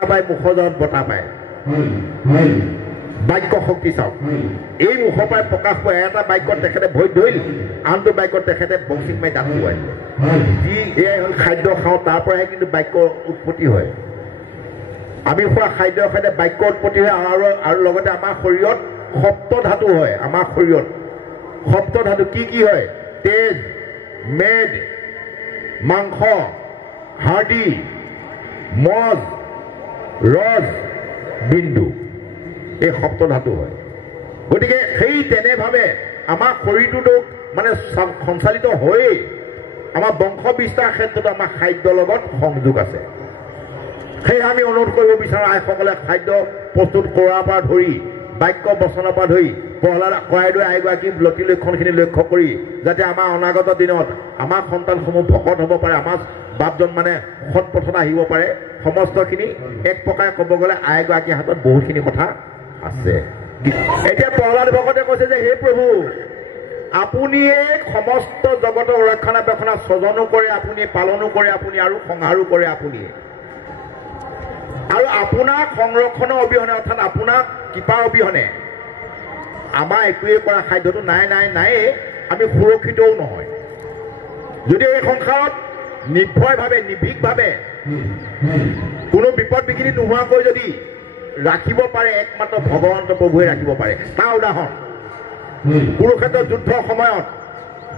পায় মুখজত বঁটা পায় বাক্য শক্তি চাওক এই মুখৰ পৰাই প্ৰকাশ পায় এটা বাক্যত তেখেতে ভৰি ধৰিল আনটো বাক্যত তেখেতে বংশীক মাৰি দাঁত কোবাই যি এয়াই হ'ল খাদ্য খাওঁ তাৰ পৰাহে কিন্তু বাক্যৰ উৎপত্তি হয় আমি খোৱা খাদ্যৰ সৈতে বাক্য উৎপত্তি হয় আৰু লগতে আমাৰ শৰীৰত সপ্ত ধাতু হয় আমাৰ শৰীৰত সপ্ত ধাতু কি হয় তেজ মেদ মাংস হাড়ি মজ ৰজ বিন্দু এই সপ্ত ধাতু হয় গতিকে সেই তেনেভাৱে আমাৰ শৰীৰটোতো মানে সঞ্চালিত হৈয়ে আমাৰ বংশ বিস্তাৰ ক্ষেত্ৰত আমাৰ খাদ্যৰ লগত সংযোগ আছে সেই আমি অনুৰোধ কৰিব বিচাৰোঁ আইসকলে খাদ্য প্ৰস্তুত কৰাৰ পৰা ধৰি বাক্য বচনৰ পৰা ধৰি প্ৰহ্লাদ কৰাইদেউ আইগৰাকী লতি লক্ষণখিনি লক্ষ্য কৰি যাতে আমাৰ অনাগত দিনত আমাৰ সন্তানসমূহ ভকত হ'ব পাৰে আমাৰ বাপজন মানে সৎ পথত আহিব পাৰে সমস্তখিনি এক প্ৰকাৰে ক'ব গ'লে আইগৰাকীৰ হাতত বহুতখিনি কথা আছে এতিয়া প্ৰহ্লাদ ভকতে কৈছে যে হে প্ৰভু আপুনিয়ে সমস্ত জগতৰ ৰক্ষণাবেক্ষণা স্বজনো কৰে আপুনি পালনো কৰে আপুনি আৰু সংহাৰো কৰে আপুনিয়ে আৰু আপোনাৰ সংৰক্ষণৰ অবিহনে অৰ্থাৎ আপোনাৰ কৃপাৰ অবিহনে আমাৰ একোৱেই কৰা খাদ্যটো নাই আমি সুৰক্ষিতও নহয় যদি এই সংসাৰত নিৰ্ভয়ভাৱে নিৰ্ভীকভাৱে কোনো বিপদ বিঘিনি নোহোৱাকৈ যদি ৰাখিব পাৰে একমাত্ৰ ভগৱন্ত প্ৰভুৱে ৰাখিব পাৰে তাৰ উদাহৰণ কুৰুক্ষেত্ৰৰ যুদ্ধৰ সময়ত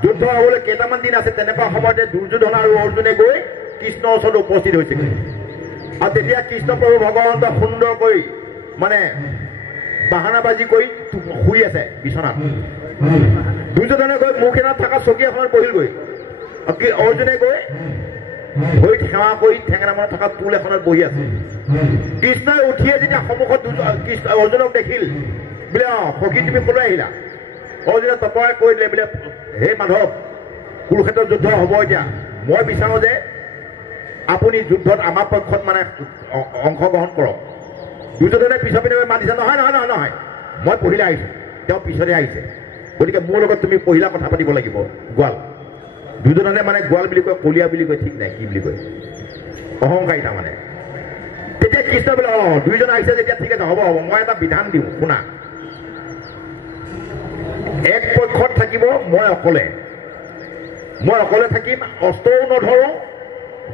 যুদ্ধ হ'বলৈ কেইটামান দিন আছে তেনেকুৱা সময়তে দুৰ্যোধন আৰু অৰ্জুনে গৈ কৃষ্ণৰ ওচৰত উপস্থিত হৈছিল আৰু তেতিয়া কৃষ্ণ প্ৰভু ভগৱন্ত সুন্দৰকৈ মানে বাহানা বাজি কৰি শুই আছে বিচনাত দুৰ্যোধনে গৈ মুখেনাত থকা চকী এখনত বহিলগৈ অৰ্জুনে গৈ ভৰিত সেৱা কৰি ঠেঙেৰামত থকা টুল এখনত বহি আছে কৃষ্ণই উঠিয়ে যেতিয়া সন্মুখত অৰ্জুনক দেখিল বোলে সখী তুমি কলৈ আহিলা অৰ্জুনে তপৰাই কৈ দিলে বোলে হে মাধৱ কুৰুক্ষেত্ৰৰ যুদ্ধ হ'ব এতিয়া মই বিচাৰোঁ যে আপুনি যুদ্ধত আমাৰ পক্ষত মানে অংশগ্ৰহণ কৰক দুৰ্যোধনে পিছৰ পিনে মাতিছে নহয় মই পহিলা আহিছোঁ তেওঁ পিছতে আহিছে গতিকে মোৰ লগত তুমি পহিলা কথা পাতিব লাগিব গোৱাল দুৰ্যোধনে মানে গোৱাল বুলি কয় কলীয়া বুলি কয় ঠিক নাই কি বুলি কয় অহংকাৰী তাৰমানে তেতিয়া কৃষ্ণ বোলে দুইজন আহিছে যেতিয়া ঠিক আছে হ'ব মই এটা বিধান দিওঁ শুনা এক পক্ষত থাকিব মই অকলে থাকিম অস্ত্ৰও নধৰোঁ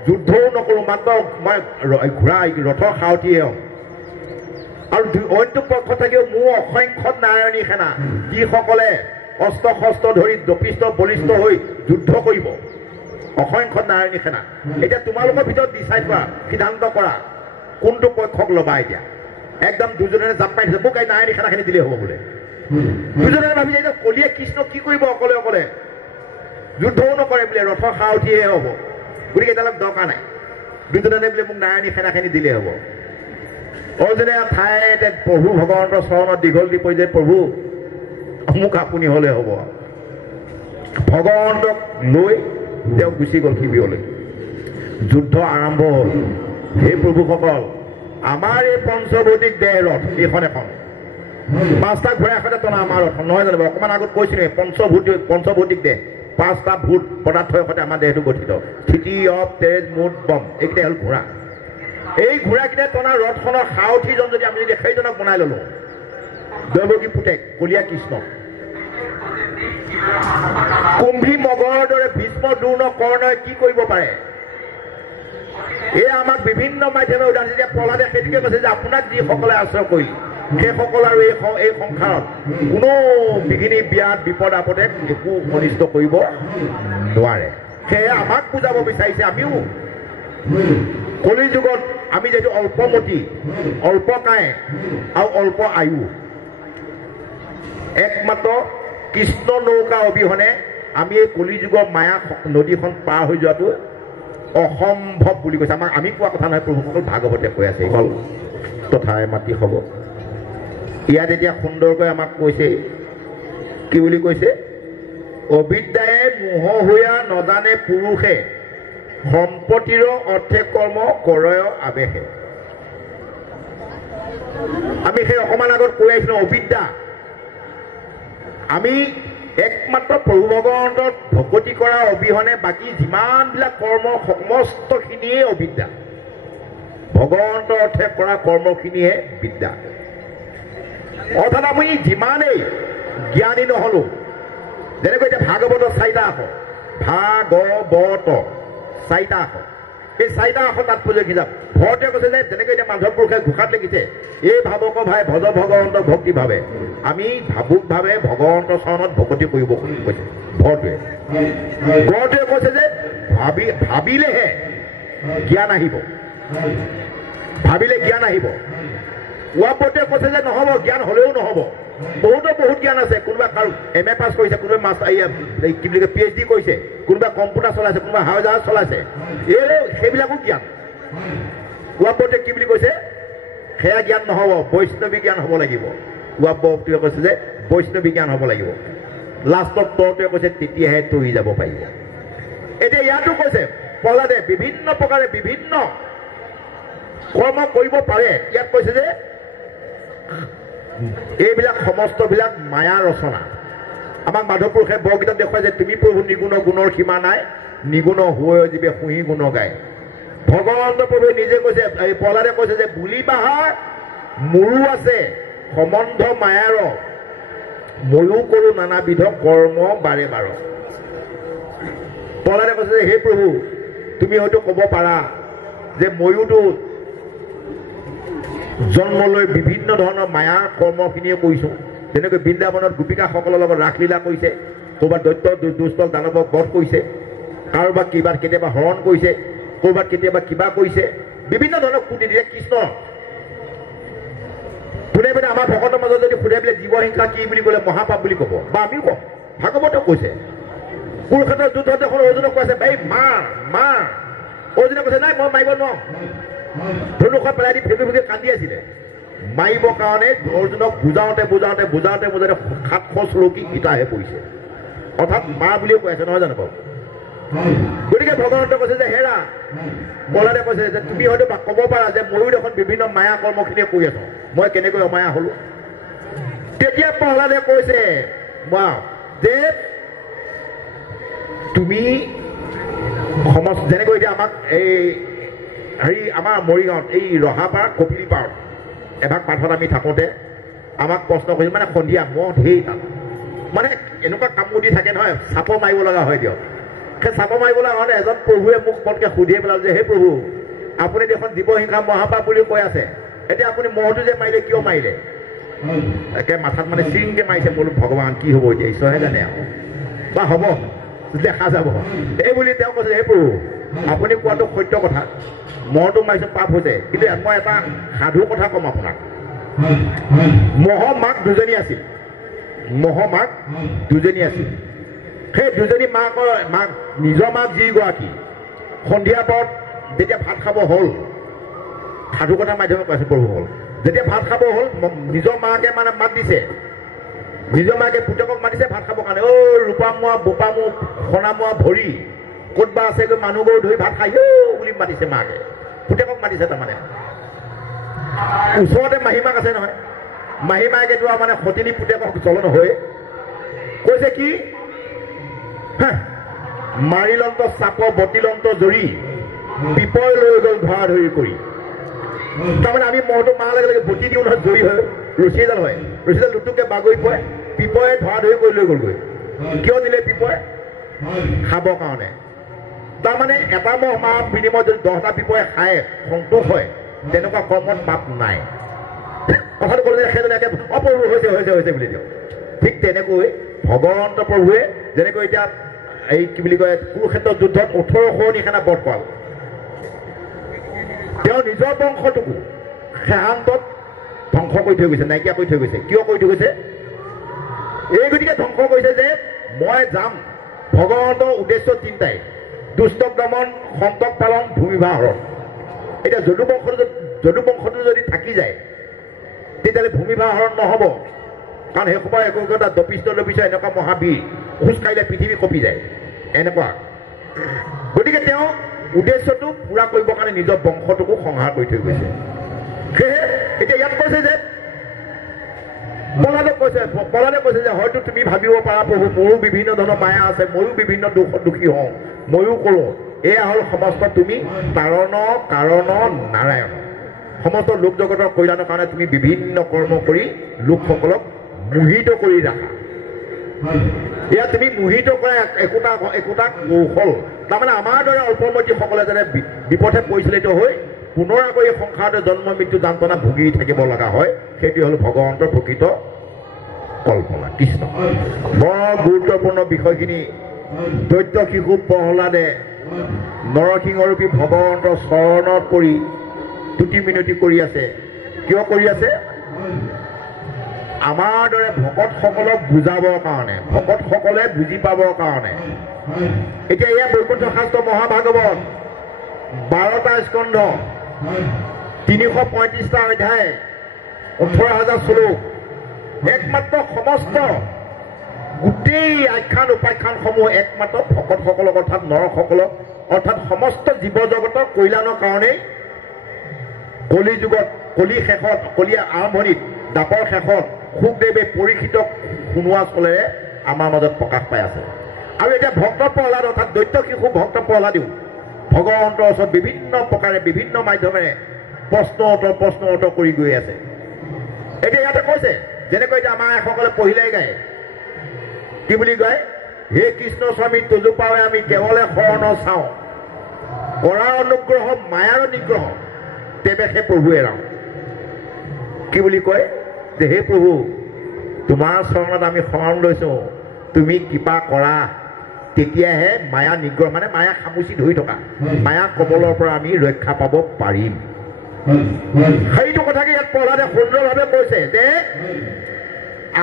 যুদ্ধও নকৰোঁ মাত্ৰ মই ঘোঁৰা ৰথৰ সাৰথিহে হ'ম আৰু অন্য পক্ষত থাকিব মোৰ অসংখ্য নাৰায়ণী সেনা যিসকলে অস্ত্ৰ শস্ত্ৰ ধৰি দপিষ্ঠ বলিষ্ঠ হৈ যুদ্ধ কৰিব অসংখ্য নাৰায়ণী সেনা এতিয়া তোমালোকৰ ভিতৰত ডিচাইড কৰা সিদ্ধান্ত কৰা কোনটো পক্ষক ল'বা এতিয়া একদম দুৰ্যোধনে জাপ পাই দিছে মোক এই নাৰায়ণী সেনাখিনি দিলেই হ'ব বোলে দুৰ্যোধনে ভাবিছে এতিয়া কলিয়ে কৃষ্ণ কি কৰিব অকলে যুদ্ধও নকৰে বোলে ৰথৰ সাৰথিহে হ'ব গতিকে এতিয়ালৈকে দৰকাৰ নাই দুৰ্যোধনে বোলে মোক নাৰায়ণী সেনাখিনি দিলেই হ'ব অৰ্জুনে ঠাইতে প্ৰভু ভগৱন্তৰ চৰণত দীঘল দি পৰি যে প্ৰভু মোক আপুনি হ'লে হ'ব ভগৱন্তক লৈ তেওঁ গুচি গ'ল শিবিৰলৈ যুদ্ধ আৰম্ভ হ'ল হে প্ৰভুসকল আমাৰ এই পঞ্চভৌতিক দেহ ৰথ এইখন এখন পাঁচটা ঘোঁৰাৰ সৈতে টনা আমাৰ ৰথ নহয় জানো অকণমান আগত কৈছিলোঁ পঞ্চভৌতিক দেহ পাঁচটা ভূত পদাৰ্থৰ সৈতে আমাৰ দেহটো গঠিত স্থিতি অফ তেজ মুঠ বম এইকেইটা হ'ল ঘোঁৰা এই ঘোঁৰাকেইটা টনা ৰথখনৰ সাৰথিজন যদি আমি যদি সেইজনক বনাই ল'লোঁ দৈৱকী পুতেক কলীয়া কৃষ্ণ কুম্ভী মগৰৰ দৰে ভীষ্ম দ্ৰোণ কৰ্ণই কি কৰিব পাৰে এই আমাক বিভিন্ন মাধ্যমে উদাহৰণ যেতিয়া প্ৰহ্লাদে সেইটোকে কৈছে যে আপোনাক যিসকলে আশ্ৰয় কৰিল সেইসকল আৰু এই সংসাৰত কোনো বিঘিনি বিয়াত বিপদ আপদে একো অনিষ্ট কৰিব নোৱাৰে সেয়ে আমাক বুজাব বিচাৰিছে আমিও কলি যুগত আমি যিহেতু অল্পমতি অল্পকায় আৰু অল্প আয়ু একমাত্ৰ কৃষ্ণ নৌকা অবিহনে আমি এই কলি যুগৰ মায়া নদীখন পাৰ হৈ যোৱাটো অসম্ভৱ বুলি কৈছে আমাক আমি কোৱা কথা নহয় প্ৰভুসকল ভাগৱতে কৈ আছে এইখন তথাই মাতি হ'ব ইয়াত এতিয়া সুন্দৰকৈ আমাক কৈছে কি বুলি কৈছে অবিদ্যায়ে মোহ হৈয়া নজানে পুৰুষে সম্পত্তিৰ অৰ্থে কৰ্ম কৰয় আৱেশে আমি সেই অকণমান আগত কৈ আহিছিলোঁ অবিদ্যা আমি একমাত্ৰ প্ৰভু ভগৱন্তক ভকতি কৰা অবিহনে বাকী যিমানবিলাক কৰ্ম সমস্তখিনিয়ে অবিদ্যা ভগৱন্তৰ অৰ্থে কৰা কৰ্মখিনিহে বিদ্যা অৰ্থাৎ আমি যিমানেই জ্ঞানী নহ'লো যেনেকৈ এতিয়া ভাগৱতৰ 4টা আখৰ ভাগৱত 4টা আখৰ এই 4টা আখৰ তাৎপৰ্য কি যাম ভৰতে কৈছে যে যেনেকৈ এতিয়া মাধৱ পুৰুষে ঘোষাত লিখিছে এই ভাৱক ভাই ভজ ভগৱন্তক ভক্তি ভাৱে আমি ভাৱে ভগৱন্তৰ চৰণত ভকতি কৰিব কৈছে ভৰটোৱে কৈছে যে ভাবিলেহে জ্ঞান আহিব ভাবিলে জ্ঞান আহিব ওৱাপতে কৈছে যে নহ'ব জ্ঞান হ'লেও নহ'ব বহুত জ্ঞান আছে কোনোবা MA পাছ কৰিছে কোনোবা কি বুলি কয় PhD কৰিছে কোনোবা কম্পিউটাৰ চলাইছে কোনোবা হাৱাই জাহাজ চলাইছে সেইবিলাকো জ্ঞান ওৱাপতে কি বুলি কৈছে সেয়া জ্ঞান নহ'ব বৈষ্ণৱী জ্ঞান হ'ব লাগিব ওৱাপটোৱে কৈছে যে বৈষ্ণৱী জ্ঞান হ'ব লাগিব লাষ্টত তৰটোৱে কৈছে তেতিয়াহে তৰি যাব পাৰিব এতিয়া ইয়াতো কৈছে প্ৰহ্লাদে বিভিন্ন প্ৰকাৰে বিভিন্ন কৰ্ম কৰিব পাৰে ইয়াত কৈছে যে এইবিলাক সমস্তবিলাক মায়া ৰচনা আমাক মাধৱ পুৰুষে বৰগীতত দেখুৱাই যে তুমি প্ৰভু নিগুণ গুণৰ সীমা নাই নিগুণ হৈ জীৱে শুহি গুণ গায় ভগৱন্ত প্ৰভুৱে নিজে কৈছে এই প্ৰহ্লাদে কৈছে যে বুলি বাহাৰ মোৰো আছে সম্বন্ধ মায়াৰ ময়ো কৰোঁ নানাবিধ কৰ্ম বাৰে বাৰ প্ৰহ্লাদে কৈছে যে হে প্ৰভু তুমি হয়তো ক'ব পাৰা যে ময়োতো জন্মলৈ বিভিন্ন ধৰণৰ মায়াৰ কৰ্মখিনিয়ে কৰিছোঁ যেনেকৈ বৃন্দাবনত গোপিকাসকলৰ লগত ৰাসলীলা কৰিছে ক'ৰবাত দৈত্য দুষ্ট দানৱক বধ কৰিছে কাৰোবাক কেতিয়াবা হৰণ কৰিছে ক'ৰবাত কেতিয়াবা কিবা কৰিছে বিভিন্ন ধৰণৰ কুটি দিয়ে কৃষ্ণ কোনে মানে আমাৰ ভকতৰ মাজত যদি সোধে বোলে জীৱহিংসা কি বুলি ক'লে মহাপাপ বুলি ক'ব বা আমিও কওঁ ভাগৱতেও কৈছে কুৰুক্ষেত্ৰৰ যুদ্ধত এখন অৰ্জুনক কৈছে এই মাৰ অৰ্জুনে কৈছে নাই মই মাৰিব নোৱাৰোঁ ধনুষত পেলাই দি ফেঁকি কান্দি আছিলে মাৰিবৰ কাৰণে অৰ্জুনক বুজাওঁতে 700 শ্লোকী গীতাহে পৰিছে অৰ্থাৎ মা বুলিও কৈ আছে নহয় জানো বাৰু গতিকে ভগৱন্তই কৈছে যে হেৰা প্ৰহ্লাদে কৈছে যে তুমি হয়তো ক'ব পাৰা যে ময়ো দেখোন বিভিন্ন মায়া কৰ্মখিনিয়ে কৰি আছো মই কেনেকৈ অমায়া হ'লো তেতিয়া প্ৰহ্লাদে কৈছে যে তুমি যেনেকৈ এতিয়া আমাক এই আমাৰ মৰিগাঁৱত এই ৰহাপাৰ কপিলি পাৰ এভাগ পাঠত আমি থাকোঁতে আমাক প্ৰশ্ন কৰিছিল মানে সন্ধিয়া মহ ঢেৰ তাত মানে এনেকুৱা কামুৰি থাকে নহয় চাপ মাৰিব লগা হয় দিয়ক সেই চাপ মাৰিব লগা হওঁতে এজন প্ৰভুৱে মোক পটকৈ সুধিয়ে পেলালে যে হে প্ৰভু আপুনি দেখোন জীৱহিংসা মহাপাপ বুলি কৈ আছে এতিয়া আপুনি মহটো যে মাৰিলে কিয় মাৰিলে একে মাথাত মানে চিৰিংকৈ মাৰিছে বোলো ভগৱান কি হ'ব এতিয়া ঈশ্বৰহে জানে আৰু বা হ'ব দেখা যাব এই বুলি তেওঁ কৈছে হে প্ৰভু আপুনি কোৱাটো সত্য কথা মহটো মাৰিছোঁ পাপ হৈছে কিন্তু মই এটা সাধু কথা ক'ম আপোনাক মহ মাক দুজনী আছিল সেই দুজনী মাক নিজৰ মাক যিগৰাকী সন্ধিয়া পৰত যেতিয়া ভাত খাব হ'ল সাধু কথা মাধ্যমে কৈছে প্ৰভু হ'ল যেতিয়া ভাত খাব হ'ল নিজৰ মাকে মানে মাত দিছে নিজৰ মাকে পুতেকক মাতিছে ভাত খাবৰ কাৰণে ৰূপামোৱা বোপামো সোণামোৱা ভৰি ক'তবা আছে মানুহবোৰ ধৰি ভাত খাই বুলি মাতিছে মাকে পুতেকক মাতিছে তাৰমানে ওচৰতে মাহীমাক আছে নহয় মাহীমাকে যোৱা মানে সতিনী পুতেকক চলন হৈ কৈছে কি মাৰিলন্ত চাপ বতিলন্ত জৰি পিপৰ লৈ গ'ল ধৰা ধৰি কৰি তাৰমানে আমি মহটো মাৰ লগে লগে বটি দিওঁ নহয় জৰি হয় ৰছী এডাল হয় ৰছীডাল লুটুককৈ বাগৰি পৰে পিপৰে ধৰা ধৰি কৰি লৈ গ'লগৈ কিয় নিলে পিপৰে খাবৰ কাৰণে তাৰমানে এটা মহ মাৰ বিনিময়ত যদি 10টা পিপৰে খায় সন্তোষ হয় তেনেকুৱা কৰ্মত পাপ নাই কথাটো ক'লে যে সেইজনীয়াকে অপ্ৰভু হৈছে বুলি দিয়ক ঠিক তেনেকৈ ভগৱন্ত প্ৰভুৱে যেনেকৈ এতিয়া এই কি বুলি কয় কুৰুক্ষেত্ৰ যুদ্ধত 1800 নিশানা বধ কৰাল তেওঁ নিজৰ বংশটোকো সেহান্তত ধ্বংস কৰি থৈ গৈছে নাইকিয়া কৰি থৈ গৈছে কিয় কৰি থৈ গৈছে এই গতিকে ধ্বংস কৰিছে যে মই যাম ভগৱন্তৰ উদ্দেশ্য তিনিটাই দুষ্টক দমন সন্তক পালন ভূমিভাৰ হৰণ এতিয়া যদুবংশটো যদি থাকি যায় তেতিয়াহ'লে ভূমিভাৰ হৰণ নহ'ব কাৰণ সেই সময় একোটা দপিষ্ট এনেকুৱা মহাবীৰ খোজ কাঢ়িলে পৃথিৱী কঁপি যায় এনেকুৱা গতিকে তেওঁ উদ্দেশ্যটো পূৰা কৰিবৰ কাৰণে নিজৰ বংশটোকো সংহাৰ কৰি থৈ গৈছে সেয়ে এতিয়া ইয়াত কৈছে যে প্ৰহ্লাদে কৈছে যে হয়তো তুমি ভাবিব পাৰা প্ৰভু মোৰো বিভিন্ন ধৰণৰ মায়া আছে ময়ো বিভিন্ন দুখী হওঁ ময়ো কৰোঁ এয়া হ'ল সমস্ত তুমি কাৰণ নাৰায়ণ সমস্ত লোক জগতৰ কল্যাণৰ কাৰণে তুমি বিভিন্ন কৰ্ম কৰি লোকসকলক মোহিত কৰি ৰাখা এয়া তুমি মোহিত কৰা একোটা কৌশল তাৰমানে আমাৰ দৰে অল্পমতীসকলে যেনে বিপথে পৰিচালিত হৈ পুনৰ আকৌ এই সংসাৰতে জন্ম মৃত্যু যন্ত্ৰণা ভুগি থাকিব লগা হয় সেইটো হ'ল ভগৱন্তৰ প্ৰকৃত কল্পনা কৃষ্ণ বৰ গুৰুত্বপূৰ্ণ বিষয়খিনি দৈত্য শিশু প্ৰহ্লাদে নৰসিংহৰূপী ভগৱন্তৰ চৰণত পৰি তুতি মিনতি কৰি আছে কিয় কৰি আছে আমাৰ দৰে ভকতসকলক বুজাবৰ কাৰণে ভকতসকলে বুজি পাবৰ কাৰণে এতিয়া এয়া বৈকুণ্ঠ শাস্ত্ৰ মহাভাগৱত 12টা স্কন্ধ 335টা অধ্যায় 18,000 শ্লোক একমাত্ৰ সমস্ত গোটেই আখ্যান উপাখ্যানসমূহ একমাত্ৰ ভকতসকলক অৰ্থাৎ নৰসকলক অৰ্থাৎ সমস্ত জীৱ জগতৰ কল্যাণৰ কাৰণেই কলি যুগত কলি শেষত কলি আৰম্ভণিত দাপৰ শেষত সুখদেৱে পৰীক্ষিতক শুনোৱা চলেৰে আমাৰ মাজত প্ৰকাশ পাই আছে আৰু এতিয়া ভক্ত প্ৰহ্লাদ অৰ্থাৎ দৈত্য শিশু ভক্ত প্ৰহ্লাদেও ভগৱন্তৰ ওচৰত বিভিন্ন প্ৰকাৰে বিভিন্ন মাধ্যমেৰে প্ৰশ্ন উত্তৰ কৰি গৈ আছে এতিয়া ইয়াতে কৈছে যেনেকৈ এতিয়া আমাৰ এসকলে পঢ়িলে গায় কি বুলি কয় হে কৃষ্ণ স্বামী তুজোপাৱে আমি কেৱলে শৰণ চাওঁ কৰাৰ অনুগ্ৰহ মায়াৰ নিগ্ৰহ তেৱেহে প্ৰভুৱে ৰাম কি বুলি কয় যে হে প্ৰভু তোমাৰ চৰণত আমি শৰণ লৈছোঁ তুমি কৃপা কৰা তেতিয়াহে মায়া নিগ্ৰহ মানে মায়া সামুচি ধৰি থকা মায়া কবলৰ পৰা আমি ৰক্ষা পাব পাৰিম সেইটো কথাকে ইয়াত প্ৰহ্লাদে সুন্দৰভাৱে কৈছে যে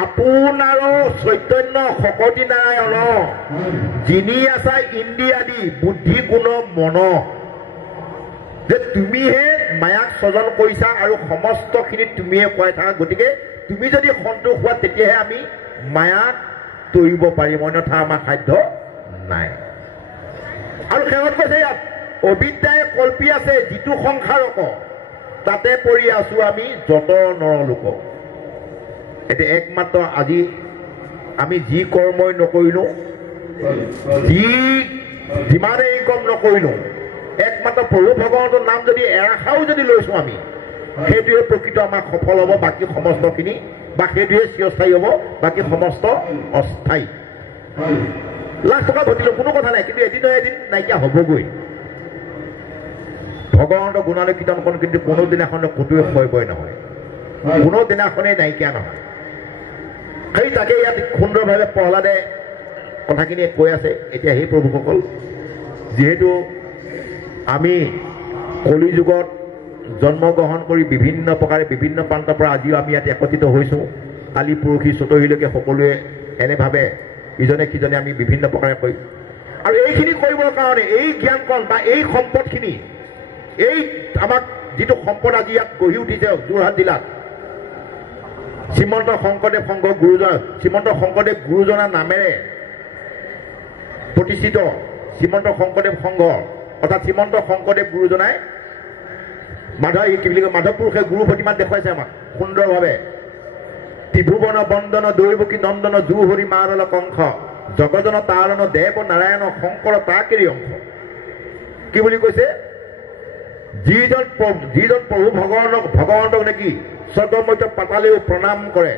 আপোনাৰো চৈতন্য শকতি নাৰায়ণ যিনি আছা ইন্দ্ৰি আদি বুদ্ধি গুণ মন যে তুমিহে মায়াক স্বজন কৰিছা আৰু সমস্তখিনি তুমিয়ে খুৱাই থাকা গতিকে তুমি যদি সন্তোষ হোৱা তেতিয়াহে আমি মায়াক তৰিব পাৰিম অন্যথা আমাৰ সাধ্য নাই আৰু শেষত কৈছে ইয়াত অবিদ্যাই কল্পি আছে যিটো সংসাৰক তাতে পৰি আছো আমি যত নৰলোক এতিয়া একমাত্ৰ আজি আমি যি কৰ্মই নকৰিলোঁ যিমানে ইনকম নকৰিলোঁ একমাত্ৰ প্ৰভু ভগৱন্তৰ নাম যদি এৰাশাও যদি লৈছোঁ আমি সেইটোৱে প্ৰকৃত আমাৰ সফল হ'ব বাকী সমস্তখিনি বা সেইটোৱে চিৰস্থায়ী হ'ব বাকী সমস্ত অস্থায়ী লাখ টকা ঘটিলোঁ কোনো কথা নাই কিন্তু এদিন নহয় এদিন নাইকিয়া হ'বগৈ ভগৱন্তৰ গুণানুকীৰ্তনখন কিন্তু কোনো দিনাখনে ক'তোৱে ক্ষয়বই নহয় কোনো দিনাখনেই নাইকিয়া নহয় সেই তাকে ইয়াত সুন্দৰভাৱে প্ৰহ্লাদে কথাখিনি কৈ আছে এতিয়া সেই প্ৰভুসকল যিহেতু আমি কলি যুগত জন্মগ্ৰহণ কৰি বিভিন্ন প্ৰকাৰে বিভিন্ন প্ৰান্তৰ পৰা আজিও আমি ইয়াত একত্ৰিত হৈছোঁ কালি পৰহি চতহীলৈকে সকলোৱে এনেভাৱে ইজনে সিজনে আমি বিভিন্ন প্ৰকাৰে কৰিম আৰু এইখিনি কৰিবৰ কাৰণে এই জ্ঞানকণ বা এই সম্পদখিনি এই আমাক যিটো সম্পদ আজি ইয়াত গঢ়ি উঠিছে যোৰহাট জিলাত শ্ৰীমন্ত শংকৰদেৱ সংঘ গুৰুজন শ্ৰীমন্ত শংকৰদেৱ গুৰুজনাৰ নামেৰে প্ৰতিষ্ঠিত শ্ৰীমন্ত শংকৰদেৱ সংঘ অৰ্থাৎ শ্ৰীমন্ত শংকৰদেৱ গুৰুজনাই কি বুলি কয় মাধৱ পুৰুষে গুৰু প্ৰতিমান দেখুৱাইছে আমাক সুন্দৰভাৱে ত্ৰিভুৱন বন্দন দৈৱকী নন্দন জুহৰি মাৰল কংস জগজন তাৰণ দেৱ নাৰায়ণ শংকৰ তাকেৰি অংশ কি বুলি কৈছে যিজন প্ৰভু ভগৱন্তক নেকি স্বৰ্গমধ্য পাতালেও প্ৰণাম কৰে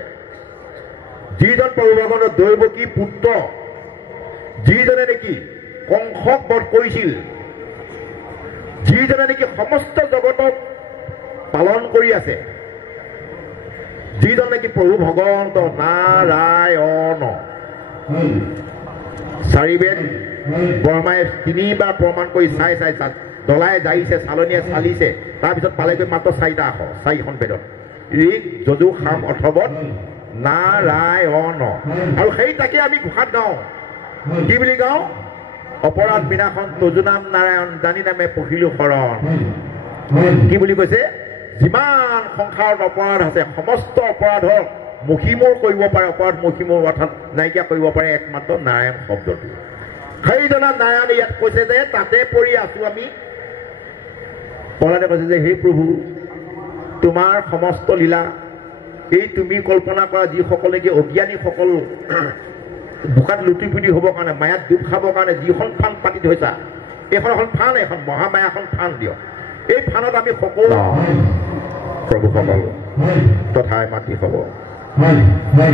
যিজন প্ৰভু ভগৱন্তৰ দৈৱকী পুত্ৰ যিজনে নেকি কংসক বধ কৰিছিল যিজনে নেকি সমস্ত জগতক পালন কৰি আছে যিজন নেকি প্ৰভু ভগৱন্ত নাৰায়ণ চাৰিবেদ ব্ৰহ্মাই তিনিবাৰ প্ৰমাণ কৰি চাই ডলাই যাইছে চালনীয়ে চালিছে তাৰপিছত পালেগৈ মাত্ৰ 4টা আখৰ 4খন বেদত ঋক যজু সাম অথৰ্বত নাৰায়ণ আৰু সেই তাকে আমি ঘোষাত গাওঁ কি বুলি গাওঁ অপৰাধ বিনাশন তজুনাম নাৰায়ণ জানি নামে পঢ়িলো শৰণ কি বুলি কৈছে যিমান সংসাৰত অপৰাধ আছে সমস্ত অপৰাধৰ মহিমূৰ কৰিব পাৰে অপৰাধ মহিমূৰ অৰ্থাৎ নাইকিয়া কৰিব পাৰে একমাত্ৰ নাৰায়ণ শব্দটো সেইজনা নাৰায়ণে ইয়াত কৈছে যে তাতে পৰি আছো আমি প্ৰহ্লাদে কৈছে যে হে প্ৰভু তোমাৰ সমস্ত লীলা এই তুমি কল্পনা কৰা যিসকল নেকি অজ্ঞানীসকল বোকাত লুটি পুটি হ'বৰ কাৰণে মায়াত ডুব খাবৰ কাৰণে যিখন ফান পাতি থৈছা এইখন এখন ফান এখন মহামায়া এখন ফান দিয়ক এই ফানত আমি সকলো প্ৰভুসকল তথাই মাতি হ'ব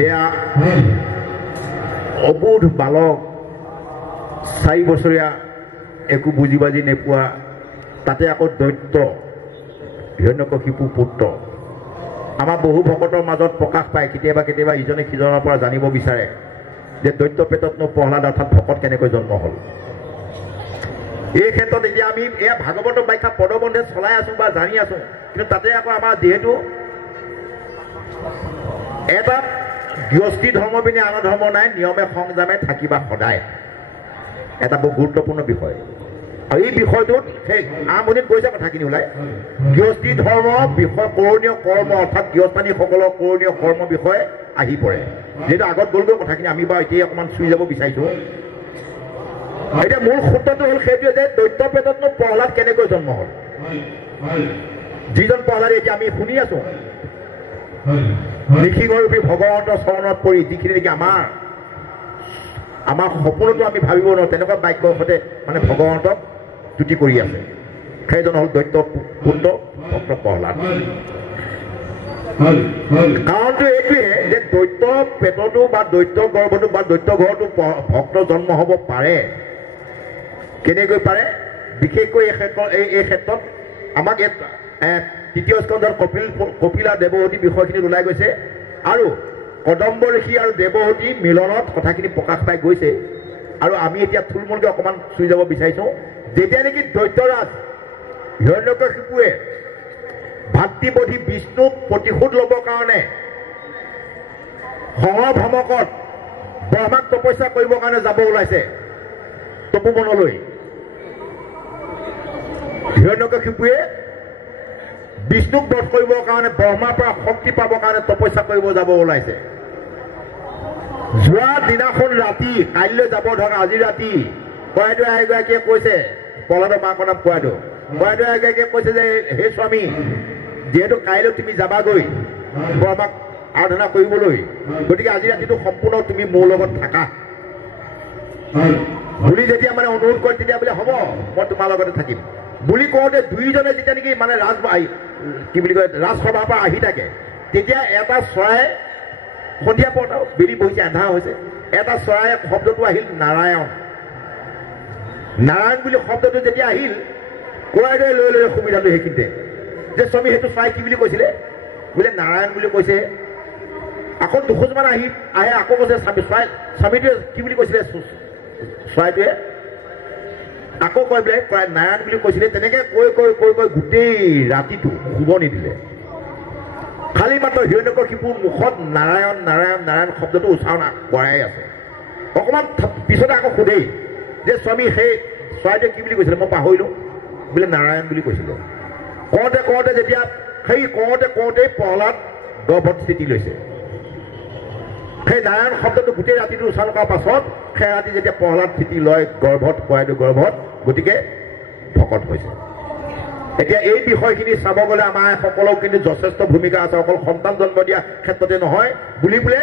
এয়া অবোধ বালক 4 বছৰীয়া একো বুজি বাজি নোপোৱা তাতে আকৌ দৈত্য হিৰণ্যকশিপু পুত্ৰ আমাৰ বহু ভকতৰ মাজত প্ৰকাশ পায় কেতিয়াবা কেতিয়াবা ইজনে সিজনৰ পৰা জানিব বিচাৰে যে দৈত্য পেটতনো প্ৰহ্লাদ অৰ্থাৎ ভকত কেনেকৈ জন্ম হ'ল এই ক্ষেত্ৰত এতিয়া আমি এয়া ভাগৱতৰ ব্যাখ্যা পদবন্ধে চলাই আছো বা জানি আছো কিন্তু তাতে আকৌ আমাৰ যিহেতু এটা গৃহস্থী ধৰ্ম পিনে আন ধৰ্ম নাই নিয়মে সংযমে থাকিবা সদায় এটা বহু গুৰুত্বপূৰ্ণ বিষয় আৰু এই বিষয়টোত সেই আৰম্ভণিত কৈছে কথাখিনি ওলাই গৃহস্থী ধৰ্ম বিষয় কৰণীয় কৰ্ম অৰ্থাৎ গৃহস্থানীসকলৰ কৰণীয় কৰ্ম বিষয়ে আহি পৰে যেহেতু আগত গ'লগৈ কথাখিনি আমি বাৰু এতিয়া অকণমান চুই যাব বিচাৰিছোঁ এতিয়া মূল সূত্ৰটো হ'ল সেইটোৱে যে দৈত্য পেটতনো প্ৰহ্লাদ কেনেকৈ জন্ম হ'ল যিজন প্ৰহ্লাদ এতিয়া আমি শুনি আছো নিশিঙৰূপী ভগৱন্তৰ চৰণত পৰি যিখিনি নেকি আমাৰ সপোনতো আমি ভাবিব নোৱাৰোঁ তেনেকুৱা বাক্যৰ সৈতে মানে ভগৱন্তক স্তুতি কৰি আছে সেইজন হ'ল দৈত্য পুত্ৰ ভক্ত প্ৰহ্লাদ কাৰণটো এইটোৱে যে দৈত্য পেটতো বা দৈত্য গৰ্ভতো বা দৈত্য ঘৰতো ভক্ত জন্ম হ'ব পাৰে কেনেকৈ পাৰে বিশেষকৈ এই ক্ষেত্ৰত আমাক তৃতীয় স্কন্ধত কপিলা দেৱহতী বিষয়খিনিত ওলাই গৈছে আৰু কদম্ব ঋষি আৰু দেৱহতী মিলনত কথাখিনি প্ৰকাশ পাই গৈছে আৰু আমি এতিয়া থুলমূলকৈ অকণমান চুই যাব বিচাৰিছোঁ যেতিয়া নেকি দৈত্যৰাজ হিৰণ্যকশিপুৱে ভাতৃবধি বিষ্ণুক প্ৰতিশোধ ল'বৰ কাৰণে সংৰ ভ্ৰমকত ব্ৰহ্মাক তপস্যা কৰিবৰ কাৰণে যাব ওলাইছে তপোবনলৈ হিৰণ্যকশিপুৱে বিষ্ণুক বধ কৰিবৰ কাৰণে ব্ৰহ্মাৰ পৰা শক্তি পাবৰ কাৰণে তপস্যা কৰিব যাব ওলাইছে যোৱা দিনাখন ৰাতি কাইলৈ যাব ধৰা আজি ৰাতি পৰাইদেউ এগৰাকীয়ে কৈছে প্ৰহ্লাদৰ মাকৰ নাম পৰাইদেউ এগৰাকীয়ে কৈছে যে হে স্বামী যিহেতু কাইলৈ তুমি যাবাগৈ ব্ৰহ্মাক আৰাধনা কৰিবলৈ গতিকে আজি ৰাতিটো সম্পূৰ্ণ তুমি মোৰ লগত থাকা বুলি যেতিয়া মানে অনুৰোধ কৰে তেতিয়া বোলে হ'ব মই তোমাৰ লগতে থাকিম বুলি কওঁতে দুইজনে যেতিয়া নেকি মানে কি বুলি কয় ৰাজসভাৰ পৰা আহি থাকে তেতিয়া এটা চৰাই সন্ধিয়া পৰত বেলি বহিছে আন্ধাৰ হৈছে এটা চৰাই শব্দটো আহিল নাৰায়ণ বুলি শব্দটো যেতিয়া আহিল কোৱাইদৰে লৈ লৈ সুবিধাটো সেইখিনিতে যে স্বামী সেইটো চৰাই কি বুলি কৈছিলে বোলে নাৰায়ণ বুলি কৈছে আকৌ দুখোজমান আহে আকৌ কৈছে স্বামীটোৱে কি বুলি কৈছিলে চৰাইটোৱে আকৌ কয় বোলে নাৰায়ণ বুলি কৈছিলে তেনেকে কৈ গোটেই ৰাতিটো শুব নিদিলে খালি মাত্ৰ হিৰণ্যকশিপুৰ মুখত নাৰায়ণ শব্দটো উচ্চাৰণ কৰাই আছে অকণমান পিছতে আকৌ সোধেই যে স্বামী সেই চৰাইটোৱে কি বুলি কৈছিলে মই পাহৰিলোঁ বোলে নাৰায়ণ বুলি কৈছিলে কওঁতে যেতিয়া সেই কওঁতেই প্ৰহ্লাদ গৰ্ভত স্থিতি লৈছে সেই নাৰায়ণ শব্দটো গোটেই ৰাতিটো উচ্চাৰণ কৰাৰ পাছত সেই ৰাতি যেতিয়া প্ৰহ্লাদ স্থিতি লয় গৰ্ভত গৰ্ভত গতিকে ভকত হৈছে এতিয়া এই বিষয়খিনি চাব গ'লে আমাৰ সকলো কিন্তু যথেষ্ট ভূমিকা আছে অকল সন্তান জন্ম দিয়া ক্ষেত্ৰতে নহয় বুলি বোলে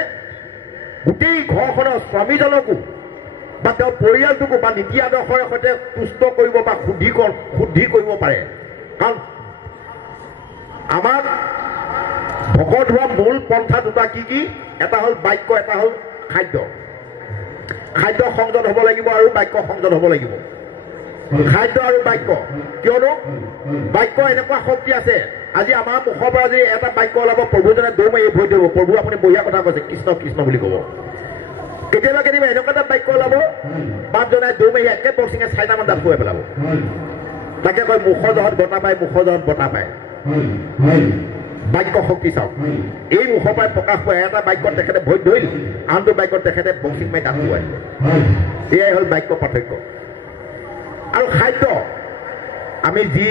গোটেই ঘৰখনৰ স্বামীজনকো বা তেওঁৰ পৰিয়ালটোকো বা নীতি আদৰ্শৰ সৈতে তুষ্ট কৰিব বা শুদ্ধি কৰিব পাৰে কাৰণ আমাৰ ভকত হোৱা মূল পন্থা দুটা কি এটা হ'ল বাক্য এটা হ'ল খাদ্য সংযত হ'ব লাগিব আৰু বাক্য সংযত হ'ব লাগিব খাদ্য আৰু বাক্য কিয়নো বাক্য এনেকুৱা শক্তি আছে আজি আমাৰ মুখৰ পৰা যদি এটা বাক্য ওলাব প্ৰভুজনে দৌ মাৰি ভৰি দিব প্ৰভু আপুনি বঢ়িয়া কথা কৈছে কৃষ্ণ কৃষ্ণ বুলি ক'ব কেতিয়াবা এনেকুৱা এটা বাক্য ওলাব বাপজনাই দৌ মাৰি একে বক্সিঙে 4টামান দাঁত খুৱাই পেলাব তাকে কয় মুখৰ জহত বতাহ পায় বাক্য শক্তি চাওক এই মুখৰ পৰাই প্ৰকাশ পোৱা এটা বাক্যত তেখেতে ভৰি ধৰিল আনটো বাক্যত তেখেতে বক্সিং মাৰি দাঁত খুৱাই এয়াই হ'ল বাক্য পাৰ্থক্য আৰু খাদ্য আমি যি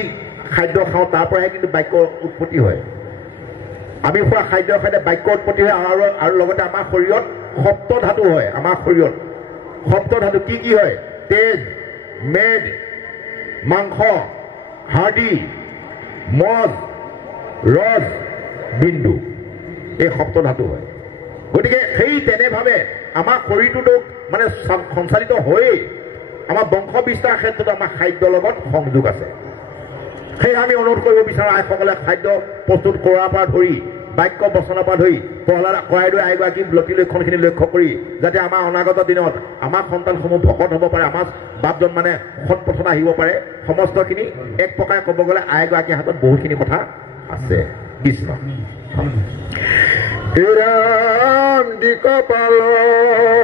খাদ্য খাওঁ তাৰ পৰাহে কিন্তু বাক্যৰ উৎপত্তি হয় আমি খোৱা খাদ্যৰ সৈতে বাক্য উৎপত্তি হয় আৰু লগতে আমাৰ শৰীৰত সপ্ত ধাতু হয় আমাৰ শৰীৰত সপ্ত ধাতু কি হয় তেজ মেদ মাংস হাৰ্ডি মদ ৰস বিন্দু এই সপ্ত ধাতু হয় গতিকে সেই তেনেভাৱে আমাৰ শৰীৰটোতো মানে সঞ্চালিত হৈয়ে আমাৰ বংশ বিস্তাৰ ক্ষেত্ৰত আমাৰ খাদ্যৰ লগত সংযোগ আছে সেই আমি অনুৰোধ কৰিব বিচাৰোঁ আইসকলে খাদ্য প্ৰস্তুত কৰাৰ পৰা ধৰি বাক্য বচনৰ পৰা ধৰি কৰাই আইগৰাকী লতি লক্ষণখিনি লক্ষ্য কৰি যাতে আমাৰ অনাগত দিনত আমাৰ সন্তানসমূহ ভকত হ'ব পাৰে, আমাৰ বাপজন মানে সৎ পথত আহিব পাৰে, সমস্তখিনি এক প্ৰকাৰে ক'ব গ'লে আইগৰাকীৰ হাতত বহুতখিনি কথা আছে। কৃষ্ণ ৰাম দিকপাল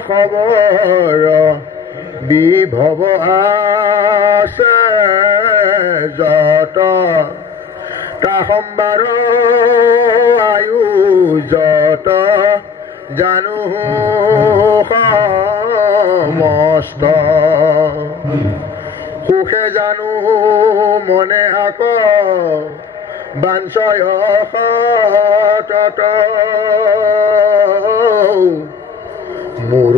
খবৰ বিভৱ আছে যত তা সম্বাৰ আয়ুজত জানো সমস্ত সুখে জানো মনে আক বাঞ্ছয় সতত মোৰ